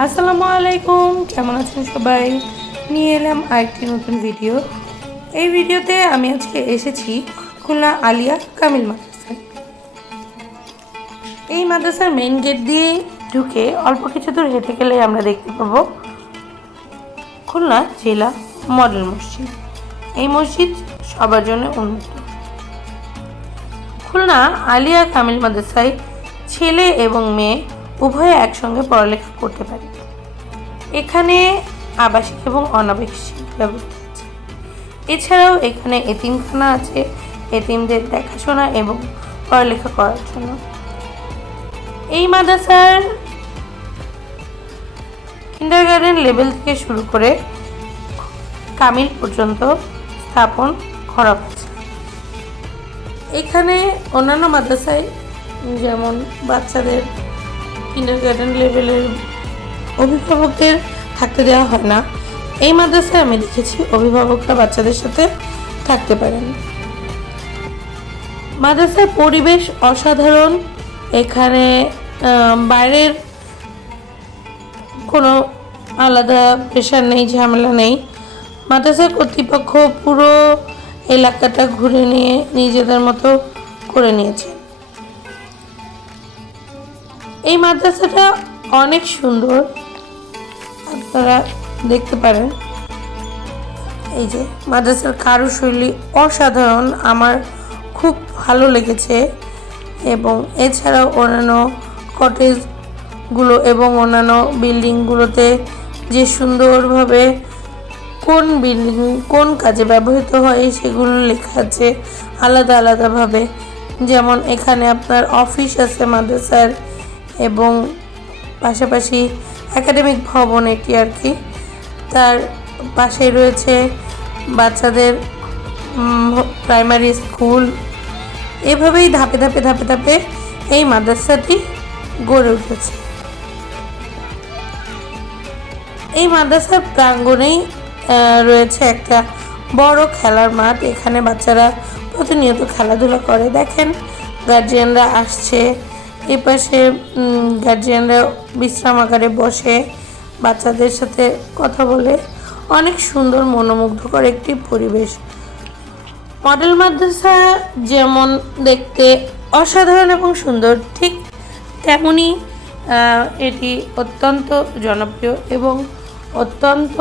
আসসালামু আলাইকুম, কেমন আছেন সবাই? নিয়ে এলাম আরেকটি নতুন ভিডিও। এই ভিডিওতে আমি আজকে এসেছি খুলনা আলিয়া কামিল মাদ্রাসায়। এই মাদ্রাসার মেইন গেট দিয়ে ঢুকে অল্প কিছু দূর হেঁটে গেলে আমরা দেখতে পাবো খুলনা জেলা মডেল মসজিদ। এই মসজিদ সবার জন্য উন্মুক্ত। খুলনা আলিয়া কামিল মাদ্রাসায় ছেলে এবং মেয়ে উভয়ে একসঙ্গে পড়ালেখা করতে পারে। এখানে আবাসিক এবং অনাবাসিক ব্যবস্থা আছে। এছাড়াও এখানে এতিমখানা আছে, এতিমদের দেখাশোনা এবং পড়ালেখা করার জন্য। এই মাদ্রাসার কিন্ডারগার্টেন লেভেল থেকে শুরু করে কামিল পর্যন্ত স্থাপন করা হয়েছে। এখানে অন্যান্য মাদ্রাসায় যেমন বাচ্চাদের কিন্ডারগার্টেন লেভেলের অভিভাবকদের থাকতে দেওয়া হয় না, এই মাদ্রাসায় আমি দেখেছি অভিভাবকরা বাচ্চাদের সাথে থাকতে পারেন। মাদ্রাসার পরিবেশ অসাধারণ। এখানে বাইরের কোনো আলাদা প্রেশার নেই, ঝামেলা নেই। মাদ্রাসা কর্তৃপক্ষ পুরো এলাকাটা ঘুরে নিয়ে নিজেদের মতো করে নিয়েছে। এই মাদ্রাসাটা অনেক সুন্দর, আপনারা দেখতে পারেন। এই যে মাদ্রাসার কারুশৈলী অসাধারণ, আমার খুব ভালো লেগেছে। এবং এছাড়াও অন্যান্য কটেজগুলো এবং অন্যান্য বিল্ডিংগুলোতে যে সুন্দরভাবে কোন বিল্ডিং কোন কাজে ব্যবহৃত হয় সেগুলো লেখা আছে আলাদা আলাদাভাবে। যেমন এখানে আপনার অফিস আছে মাদ্রাসার, এবং পাশাপাশি একাডেমিক ভবন এটি আর কি। তার পাশে রয়েছে বাচ্চাদের প্রাইমারি স্কুল। এভাবেই ধাপে ধাপে ধাপে ধাপে এই মাদ্রাসাটি গড়ে উঠেছে। এই মাদ্রাসার প্রাঙ্গণেই রয়েছে একটা বড় খেলার মাঠ। এখানে বাচ্চারা প্রতিনিয়ত খেলাধুলা করে। দেখেন গার্জিয়ানরা আসছে, এই পাশে গার্জিয়ানরা বিশ্রামাগারে বসে বাচ্চাদের সাথে কথা বলে। অনেক সুন্দর মনোমুগ্ধকর একটি পরিবেশ। মডেল মাদ্রাসা যেমন দেখতে অসাধারণ এবং সুন্দর, ঠিক তেমনি এটি অত্যন্ত জনপ্রিয় এবং অত্যন্ত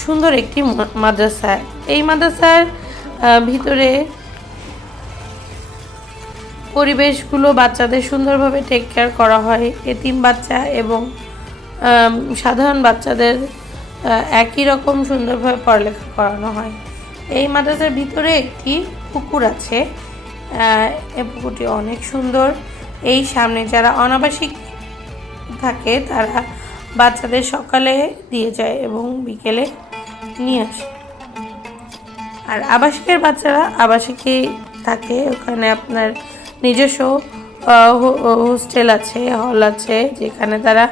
সুন্দর একটি মাদ্রাসা। এই মাদ্রাসার ভিতরে পরিবেশগুলো বাচ্চাদের সুন্দরভাবে টেক কেয়ার করা হয়। এতিম বাচ্চা এবং সাধারণ বাচ্চাদের একই রকম সুন্দরভাবে পড়ালেখা করানো হয়। এই মাদ্রাসার ভিতরে একটি পুকুর আছে, এই পুকুরটি অনেক সুন্দর। এই সামনে যারা অনাবাসিক থাকে তারা বাচ্চাদের সকালে দিয়ে যায় এবং বিকেলে নিয়ে আসে। আর আবাসিকের বাচ্চারা আবাসিকেই থাকে। ওখানে আপনার নিজস্ব হোস্টেল আছে, হল আছে, যেখানে তারা